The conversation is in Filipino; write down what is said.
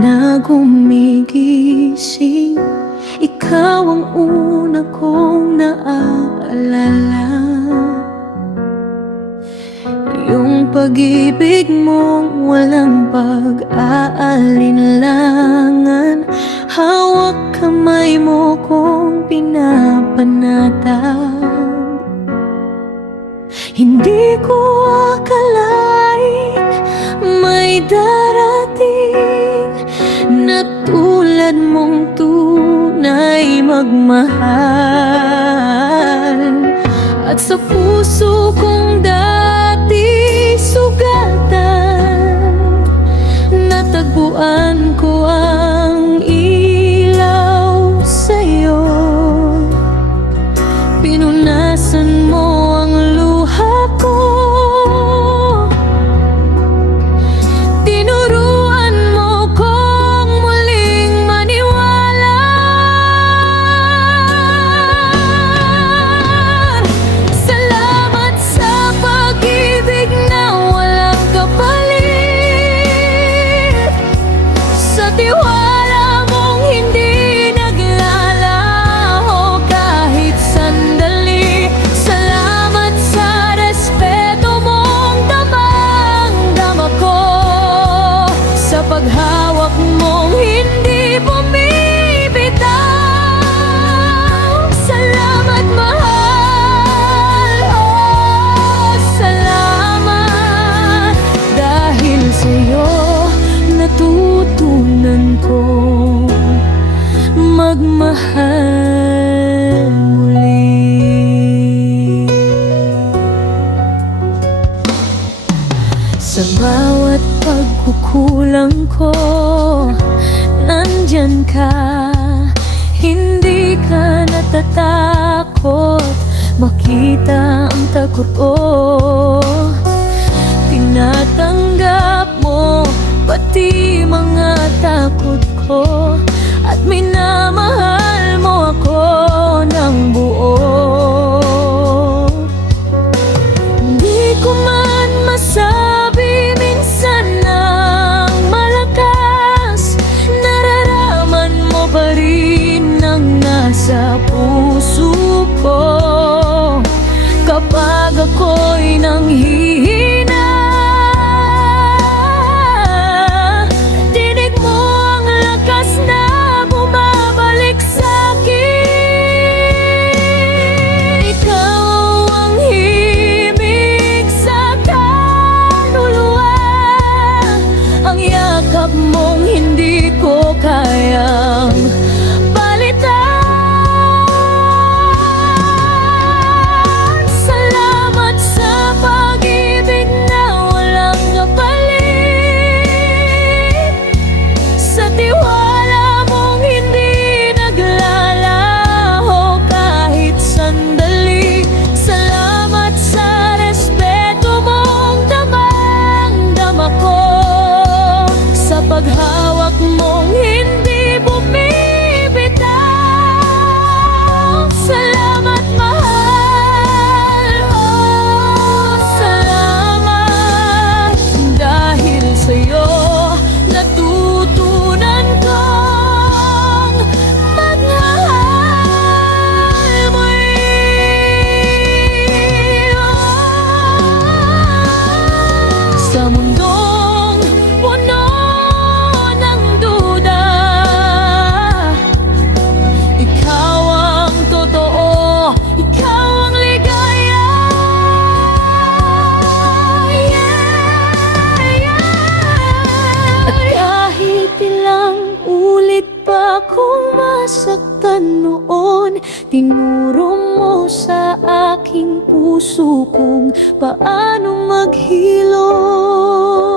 na gumigising, ikaw ang una kong naaalala. Yung pag-ibig mong walang pag-aalinlangan, hawak kamay mo kong pinapanatag. Hindi ko akalain may darating na tulad mong tunay magmahal. At sa puso kong dati sugatan, natagpuan ko ang ilaw sa'yo. Pinunasan mo ang luha ko, tinuruan mo kong muling maniwala. Salamat sa pag-ibig na walang kapalit, sa tiwala mong hindi naglalaho kahit sandali. Salamat sa respeto mong damang-dama ko, sa paghawak mong hindi bumibitaw. Salamat mahal, oh salamat, dahil sa'yo natutunan ko magmahal muli. Sa bawat pagkukulang ko, nandyan ka. Hindi ka natatakot makita ang takot ko. Tinatanggap mo pati mga takot ko, at minamahal mo ako ng buo. Hindi ko man masabi minsan ng malakas, nararaman mo pa rin ang nasa puso ko. Kapag ako'y nanghihina, tinig mo ang lakas na bumabalik sa'kin. Ikaw ang himig sa kaluluwa, ang yakap mong hindi ko kayang palitan. Salamat sa pag-ibig na walang kapalit, sa tiwala mong hindi naglalaho kahit sandali. Salamat sa respeto mong damang-dama ko, sa paghawak mong hindi bumibitaw. Salamat mahal, oh salamat, dahil sa'yo natutunan kong magmahal muli. Sa mundong puno ng duda, ikaw ang totoo, ikaw ang ligaya. At kahit ilang ulit pa kung masaktan noon, tinuro mo sa aking puso kung paano maghilom.